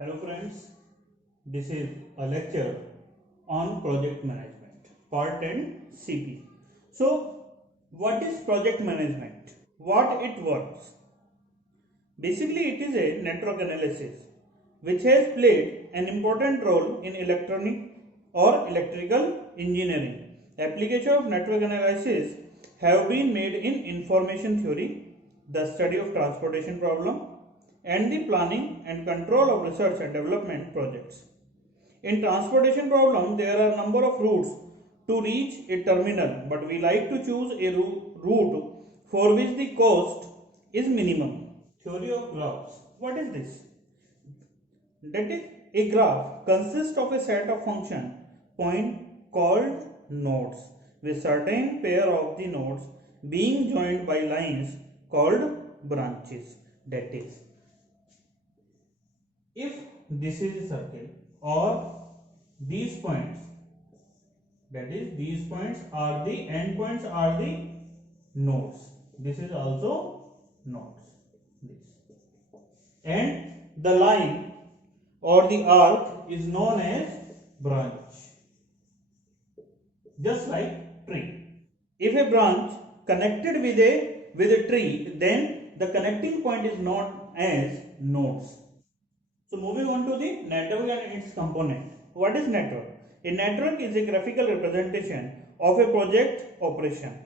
Hello friends, this is a lecture on project management, part 10 CP. So, what is project management? What it works? Basically, it is a network analysis which has played an important role in electronic or electrical engineering. Application of network analysis have been made in information theory, the study of transportation problem, and the planning and control of research and development projects. In transportation problem, there are number of routes to reach a terminal, but we like to choose a route for which the cost is minimum. Theory of graphs. What is this? That is, a graph consists of a set of function point called nodes, with certain pair of the nodes being joined by lines called branches. That is, if this is a circle or these points, that is, these points are the endpoints are the nodes. This is also nodes. This and the line or the arc is known as branch, just like tree. If a branch connected with a tree, then the connecting point is known as nodes. So moving on to the network and its component. What is network? A network is a graphical representation of a project operation.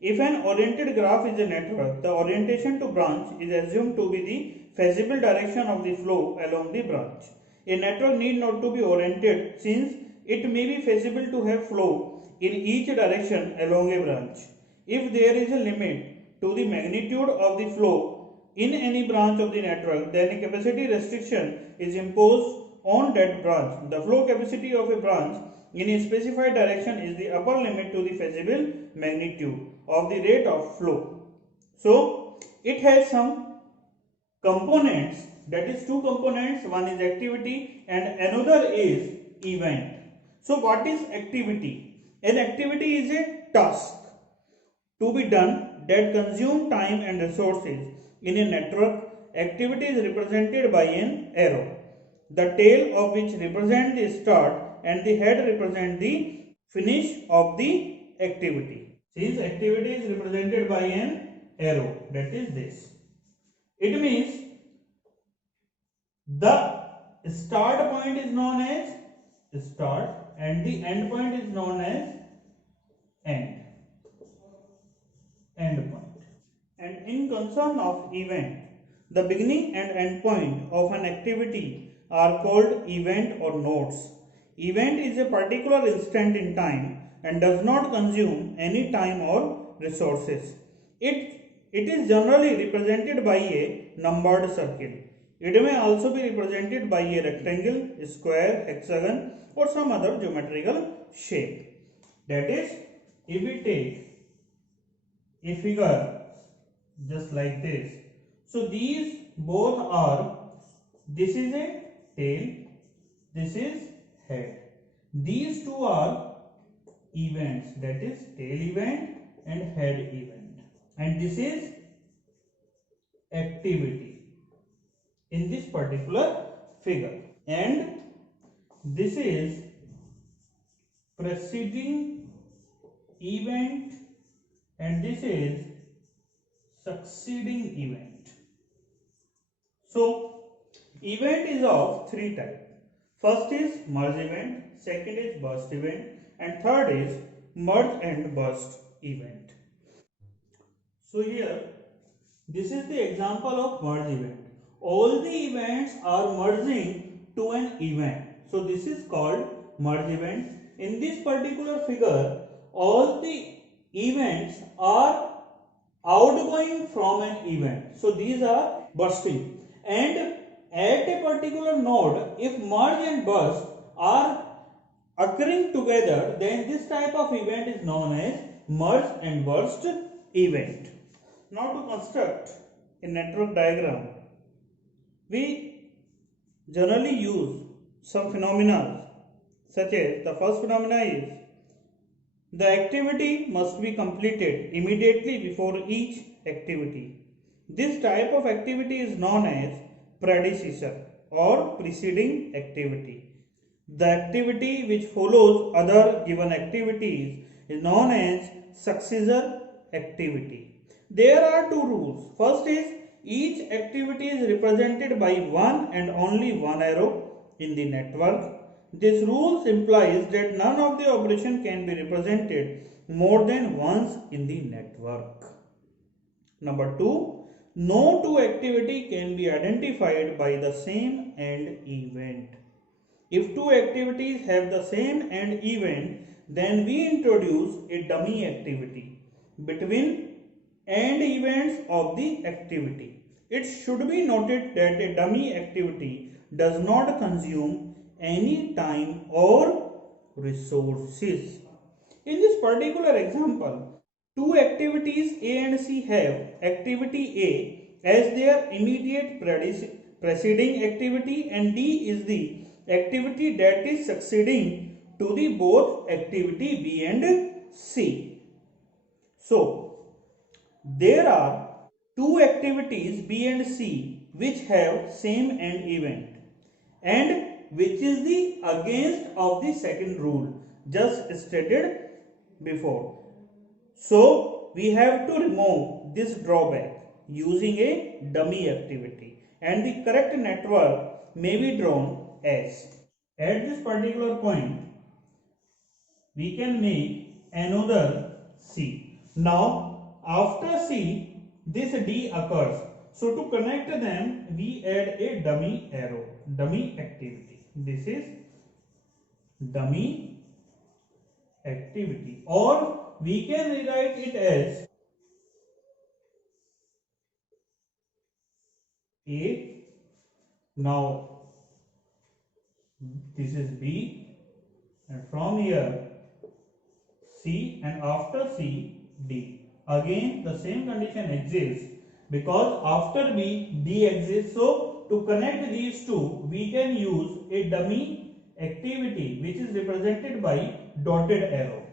If an oriented graph is a network, the orientation to branch is assumed to be the feasible direction of the flow along the branch. A network need not to be oriented, since it may be feasible to have flow in each direction along a branch. If there is a limit to the magnitude of the flow in any branch of the network, then a capacity restriction is imposed on that branch. The flow capacity of a branch in a specified direction is the upper limit to the feasible magnitude of the rate of flow. So, it has some components, that is two components, one is activity and another is event. So, what is activity? An activity is a task to be done that consume time and resources. In a network, activity is represented by an arrow, the tail of which represents the start and the head represents the finish of the activity. Since activity is represented by an arrow, that is this. It means the start point is known as start and the end point is known as end point. And in concern of event, the beginning and end point of an activity are called event or nodes. Event is a particular instant in time and does not consume any time or resources. It is generally represented by a numbered circle. It may also be represented by a rectangle, square, hexagon, or some other geometrical shape. That is, if we take a figure just like this, so these both are, this is a tail, this is head. These two are events, that is tail event and head event, and this is activity in this particular figure, and this is preceding event and this is succeeding event. So, event is of three types. First is merge event, second is burst event, and third is merge and burst event. So here, this is the example of merge event. All the events are merging to an event. So this is called merge event. In this particular figure, all the events are outgoing from an event. So these are bursting. And at a particular node, if merge and burst are occurring together, then this type of event is known as merge and burst event. Now to construct a network diagram, we generally use some phenomena, such as the first phenomena is the activity must be completed immediately before each activity. This type of activity is known as predecessor. or preceding activity. The activity which follows other given activities is known as successor activity. There are two rules. First is each activity is represented by one and only one arrow in the network. This rule implies that none of the operation can be represented more than once in the network. Number 2, no two activity can be identified by the same end event. If two activities have the same end event, then we introduce a dummy activity between end events of the activity. It should be noted that a dummy activity does not consume any time or resources. In this particular example, two activities A and C have activity A as their immediate preceding activity and D is the activity that is succeeding to the both activity B and C. So, there are two activities B and C which have same end event and which is the against of the second rule just stated before. So, we have to remove this drawback using a dummy activity and the correct network may be drawn as. At this particular point, we can make another C. Now, after C, this D occurs. So, to connect them, we add a dummy arrow, dummy activity. This is dummy activity, or we can rewrite it as A. Now, this is B, and from here C, and after C, D. Again, the same condition exists because after B, D exists. So, to connect these two, we can use a dummy activity which is represented by dotted arrow.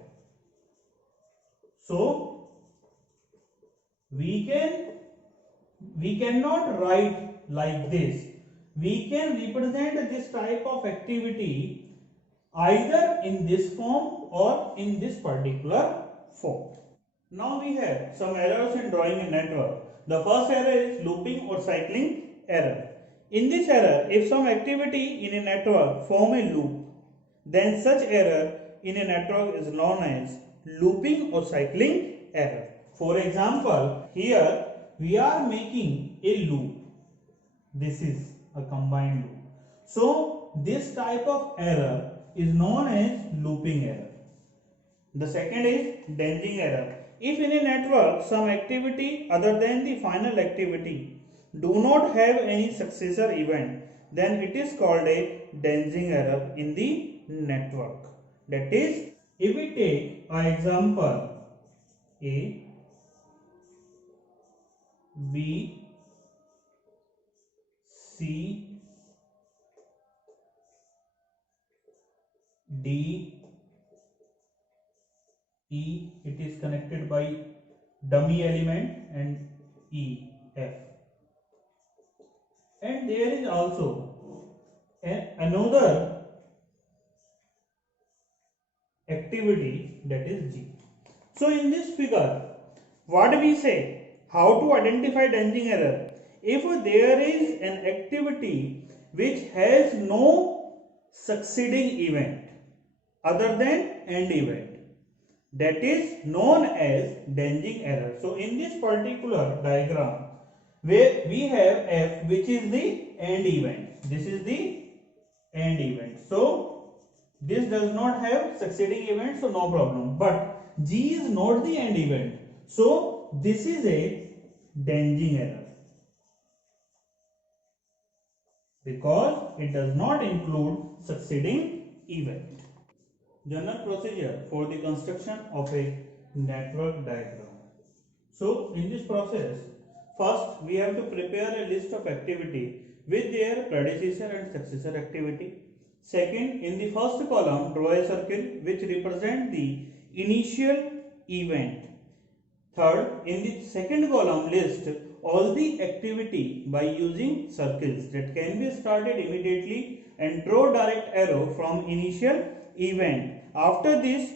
So, we cannot write like this. We can represent this type of activity either in this form or in this particular form. Now we have some errors in drawing a network. The first error is looping or cycling error. In this error, if some activity in a network form a loop, then such error in a network is known as looping or cycling error. For example, here we are making a loop. This is a combined loop. So, this type of error is known as looping error. The second is dangling error. If in a network some activity other than the final activity do not have any successor event, then it is called a dangling error in the network. That is, if we take an example A, B, C, D, E, it is connected by dummy element, and E, F. And there is also another activity that is G. So in this figure, what do we say? How to identify dangling error? If there is an activity which has no succeeding event other than end event, that is known as dangling error. So in this particular diagram, where we have F, which is the end event. This is the end event. So this does not have succeeding event, so no problem. But G is not the end event. So this is a dangling error because it does not include succeeding event. General procedure for the construction of a network diagram. So in this process, first we have to prepare a list of activity with their predecessor and successor activity. Second, in the first column, draw a circle which represent the initial event. Third, in the second column, list all the activity by using circles that can be started immediately and draw direct arrow from initial event. After this,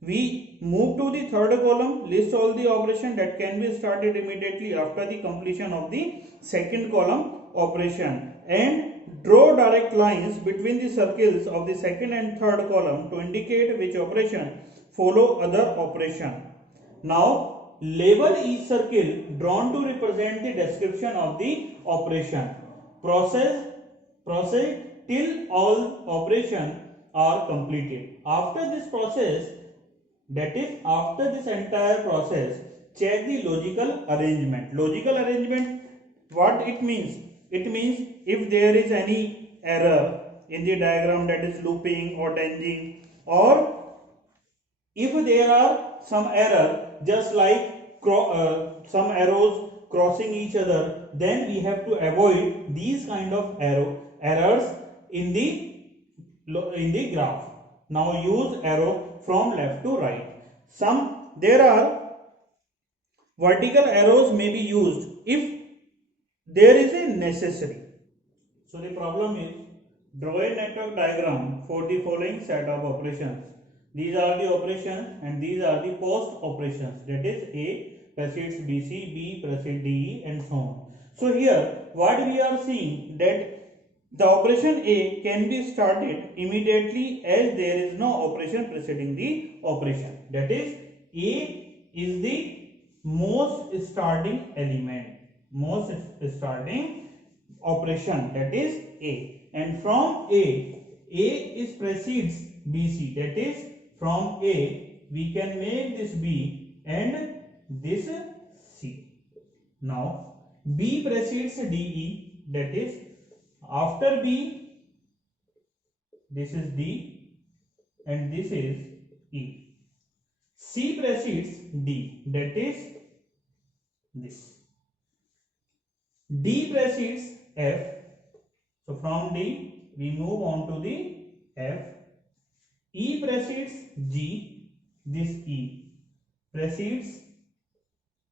we move to the third column, list all the operation that can be started immediately after the completion of the second column operation, and draw direct lines between the circles of the second and third column to indicate which operation follow other operation. Now label each circle drawn to represent the description of the operation. Process till all operation are completed. After this process, that is after this entire process, check the logical arrangement. Logical arrangement, what it means? It means if there is any error in the diagram, that is looping or tanging, or if there are some error just like some arrows crossing each other, then we have to avoid these kind of errors in the graph. Now use arrow from left to right. There are vertical arrows may be used if there is a necessary. So the problem is, draw a network diagram for the following set of operations. These are the operations and these are the post operations, that is A precedes BC, B precedes DE, and so on. So here what we are seeing, that the operation A can be started immediately as there is no operation preceding the operation. That is, A is the most starting element, most starting operation, that is A, and from A is precedes BC, that is from A we can make this B and this C. Now B precedes DE, that is after B this is D and this is E. C precedes D, that is this. D precedes F, so from D we move on to the F. E precedes G, this E precedes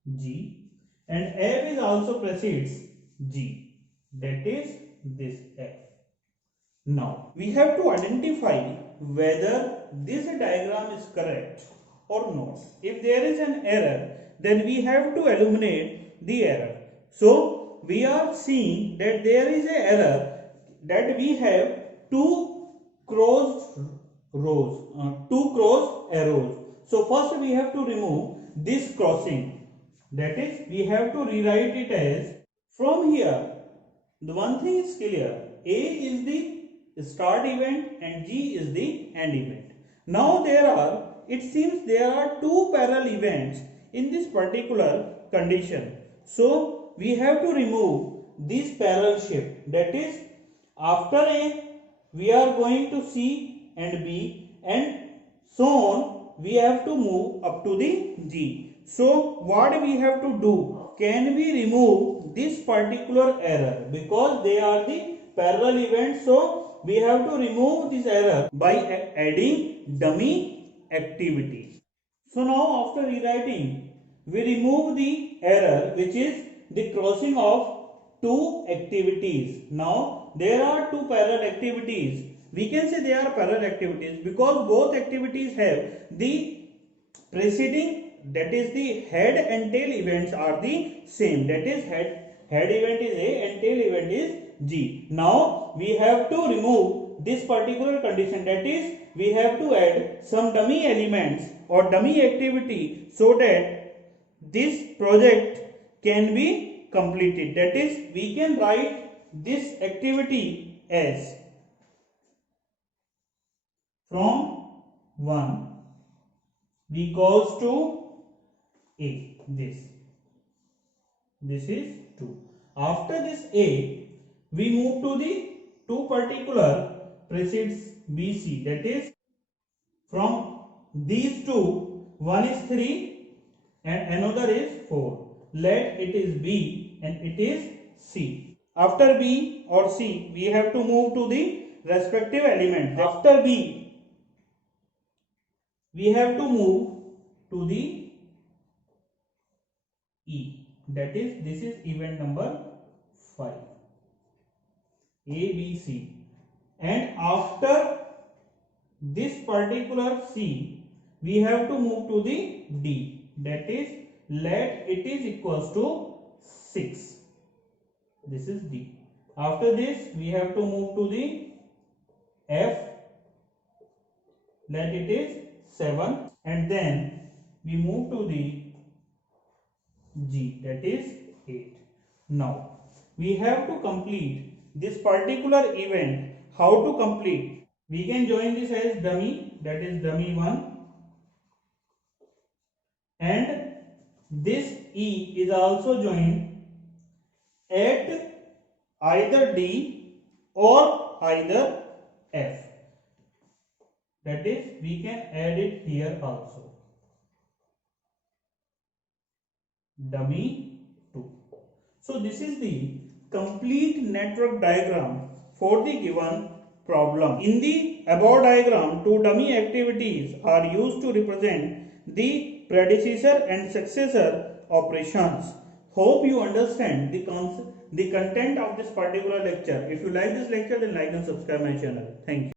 G, and F is also precedes G, that is this F. Now we have to identify whether this diagram is correct or not. If there is an error, then we have to eliminate the error. So we are seeing that there is an error, that we have two crossed arrows. So first we have to remove this crossing, that is we have to rewrite it as, from here the one thing is clear, A is the start event and G is the end event. Now it seems there are two parallel events in this particular condition. So we have to remove this parallel shift, that is after A we are going to C and B, and so on we have to move up to the G. So what we have to do, can we remove this particular error, because they are the parallel events, so we have to remove this error by adding dummy activity. So now after rewriting, we remove the error which is the crossing of two activities. Now there are two parallel activities. We can say they are parallel activities because both activities have the preceding, that is the head and tail events are the same, that is head event is A and tail event is G. Now we have to remove this particular condition, that is we have to add some dummy elements or dummy activity so that this project can be completed. That is, we can write this activity as, from 1 we goes to A, this is 2. After this A we move to the two particular precedes BC, that is from these two, one is 3 and another is 4. Let it is B and it is C. After B or C we have to move to the respective element. After B we have to move to the E, that is this is event number 5, A, B, C, and after this particular C we have to move to the D, that is let it is equals to 6. This is D. After this we have to move to the F, let it is 7, and then we move to the G, that is 8. Now we have to complete this particular event. How to complete? We can join this as dummy, that is dummy 1, and this E is also joined at either D or either F, that is we can add it here also, dummy 2. So this is the complete network diagram for the given problem. In the above diagram, two dummy activities are used to represent the predecessor and successor operations. Hope you understand the content of this particular lecture. If you like this lecture, then like and subscribe my channel. Thank you.